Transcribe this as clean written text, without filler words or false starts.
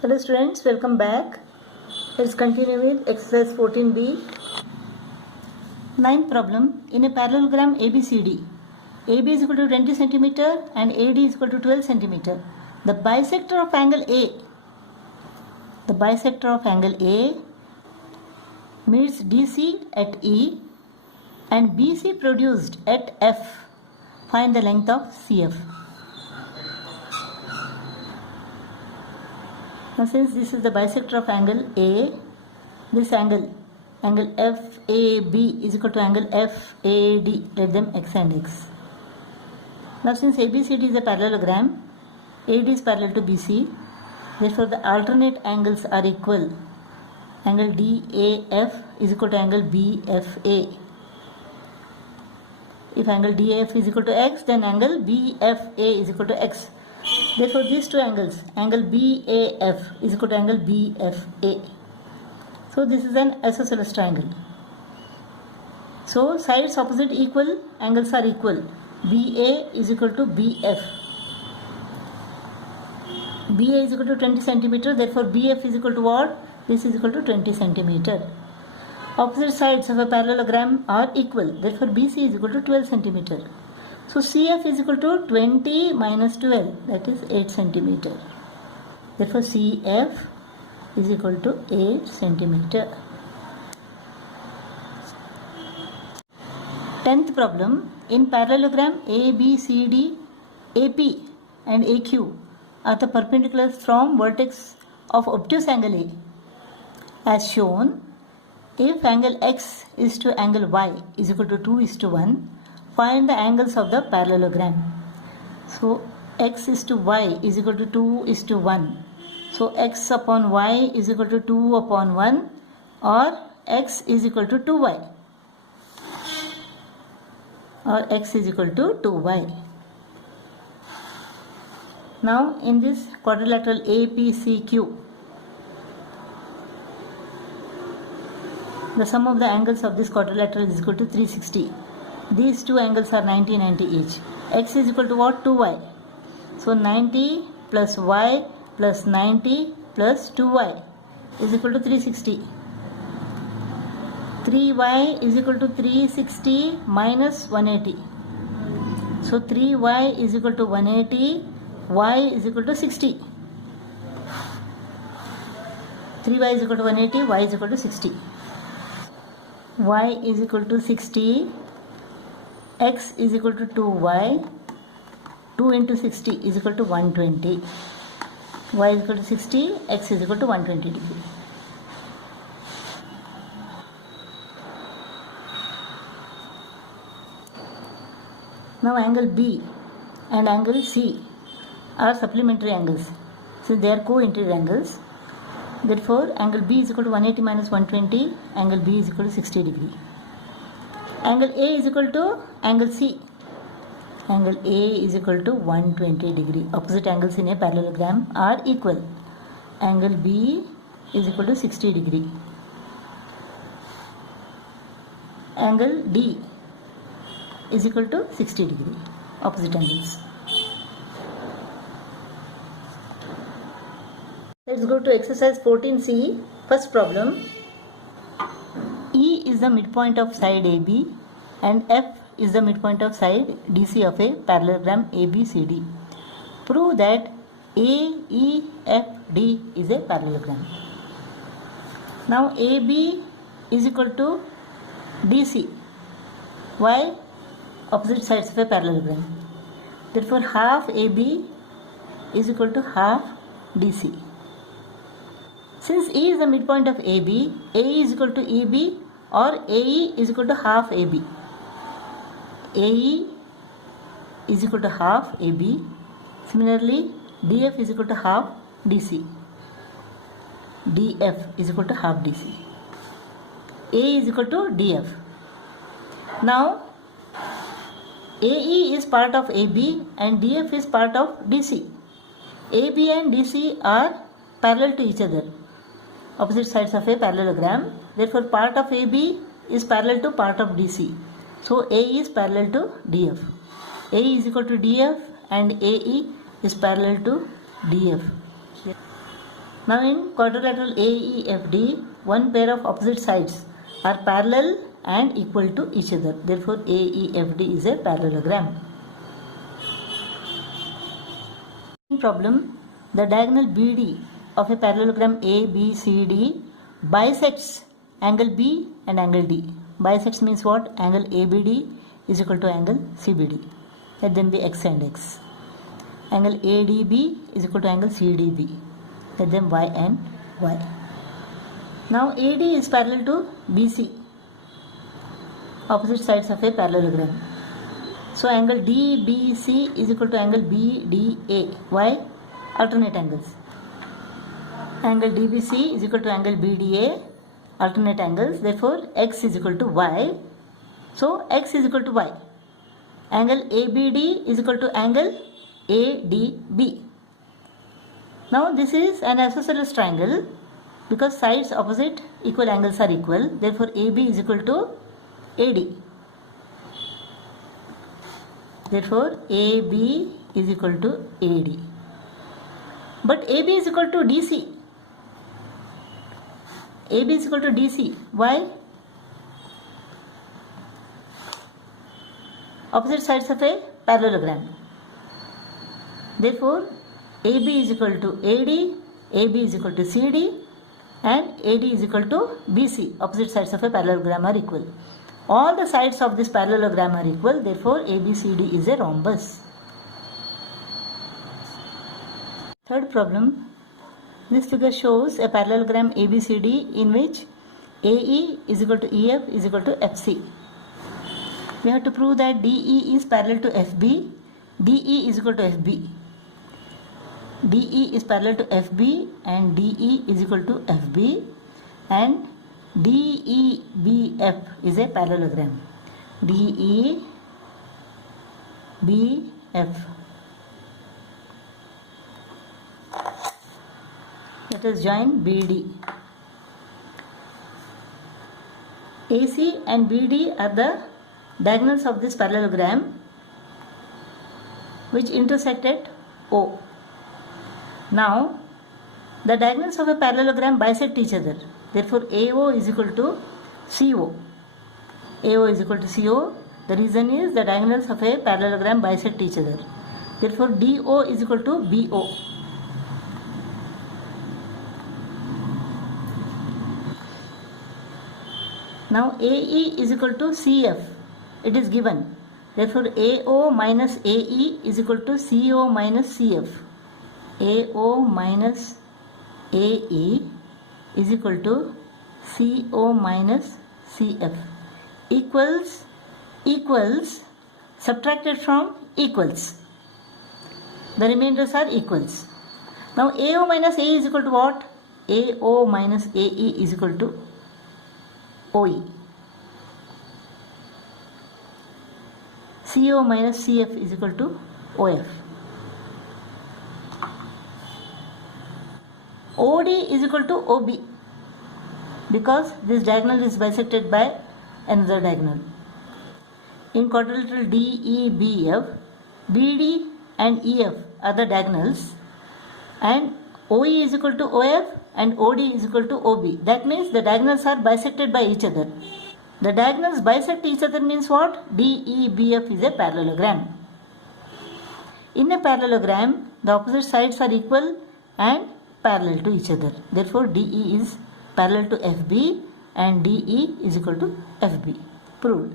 Hello students, welcome back. Let's continue with exercise 14b. Ninth problem. In a parallelogram ABCD, AB is equal to 20 centimeter and AD is equal to 12 centimeter. The bisector of angle A meets DC at E and BC produced at F. Find the length of CF. Now since this is the bisector of angle A, this angle FAB is equal to angle FAD. Let them x and x. Now since ABCD is a parallelogram, AD is parallel to BC. Therefore the alternate angles are equal. Angle DAF is equal to angle BFA. If angle DAF is equal to x, then angle BFA is equal to x. Therefore these two angles, angle BAF is equal to angle BFA. So this is an isosceles triangle. So sides opposite equal, angles are equal. BA is equal to BF. BA is equal to 20 centimeter. Therefore BF is equal to what? This is equal to 20 centimeter. Opposite sides of a parallelogram are equal. Therefore BC is equal to 12 centimeter. So CF is equal to 20 minus 12, that is 8 centimeter. Therefore CF is equal to 8 centimeter. 10th problem. In parallelogram ABCD, AP and AQ are the perpendiculars from vertex of obtuse angle A. As shown, if angle X is to angle Y is equal to 2:1, find the angles of the parallelogram. So x is to y is equal to 2:1. So x upon y is equal to 2 upon 1, or x is equal to 2y, or x is equal to 2y. Now in this quadrilateral APCQ, the sum of the angles of this quadrilateral is equal to 360. These two angles are 90 each. X is equal to what? 2y. So 90 plus y plus 90 plus 2y is equal to 360. 3y is equal to 360 minus 180. So 3y is equal to 180, y is equal to 60. 3y is equal to 180, y is equal to 60. Y is equal to 60. X is equal to 2y. 2 into 60 is equal to 120. Y is equal to 60. X is equal to 120 degree. Now angle B and angle C are supplementary angles. So they are co-interior angles. Therefore angle B is equal to 180 minus 120. Angle B is equal to 60 degree. Angle A is equal to angle C. Angle A is equal to 120 degree. Opposite angles in a parallelogram are equal. Angle B is equal to 60 degree. Angle D is equal to 60 degree. Opposite angles. Let's go to exercise 14C. First problem. E is the midpoint of side AB and F is the midpoint of side DC of a parallelogram ABCD. Prove that AEFD is a parallelogram. Now AB is equal to DC. Why? Opposite sides of a parallelogram. Therefore half AB is equal to half DC. Since E is the midpoint of AB, AE is equal to EB or AE is equal to half AB. AE is equal to half AB. Similarly, DF is equal to half DC. DF is equal to half DC. A is equal to DF. Now, AE is part of AB and DF is part of DC. AB and DC are parallel to each other. Opposite sides of a parallelogram. Therefore, part of AB is parallel to part of DC. So, A is parallel to DF. A is equal to DF and AE is parallel to DF. Now in quadrilateral AEFD, one pair of opposite sides are parallel and equal to each other. Therefore, AEFD is a parallelogram. Problem: the diagonal BD of a parallelogram ABCD bisects angle B and angle D. Bisects means what? Angle ABD is equal to angle CBD. Let them be X and X. Angle ADB is equal to angle CDB. Let them Y and Y. Now AD is parallel to BC, opposite sides of a parallelogram. So angle DBC is equal to angle BDA. Why? Alternate angles. Angle DBC is equal to angle BDA, alternate angles. Therefore, X is equal to Y. So X is equal to Y. Angle ABD is equal to angle ADB. Now this is an isosceles triangle because sides opposite equal angles are equal. Therefore, AB is equal to AD. Therefore, AB is equal to AD. But AB is equal to DC. AB is equal to DC. Why? Opposite sides of a parallelogram. Therefore, AB is equal to AD, AB is equal to CD, and AD is equal to BC. Opposite sides of a parallelogram are equal. All the sides of this parallelogram are equal. Therefore, ABCD is a rhombus. Third problem. This figure shows a parallelogram ABCD in which AE is equal to EF is equal to FC. We have to prove that DE is parallel to FB. DE is equal to FB. DE is parallel to FB and DE is equal to FB, and DEBF is a parallelogram. DEBF. Let us join BD. AC and BD are the diagonals of this parallelogram which intersect at O. Now, the diagonals of a parallelogram bisect each other. Therefore, AO is equal to CO. AO is equal to CO. The reason is the diagonals of a parallelogram bisect each other. Therefore, DO is equal to BO. Now, AE is equal to CF. It is given. Therefore, AO minus AE is equal to CO minus CF. AO minus AE is equal to CO minus CF equals subtracted from equals. The remainders are equals. Now AO minus AE is equal to what? AO minus AE is equal to OE. CO minus CF is equal to OF. OD is equal to OB because this diagonal is bisected by another diagonal. In quadrilateral DEBF, BD and EF are the diagonals, and OE is equal to OF and OD is equal to OB. That means the diagonals are bisected by each other. The diagonals bisect each other means what? DEBF is a parallelogram. In a parallelogram, the opposite sides are equal and parallel to each other. Therefore, DE is parallel to FB and DE is equal to FB. Proved.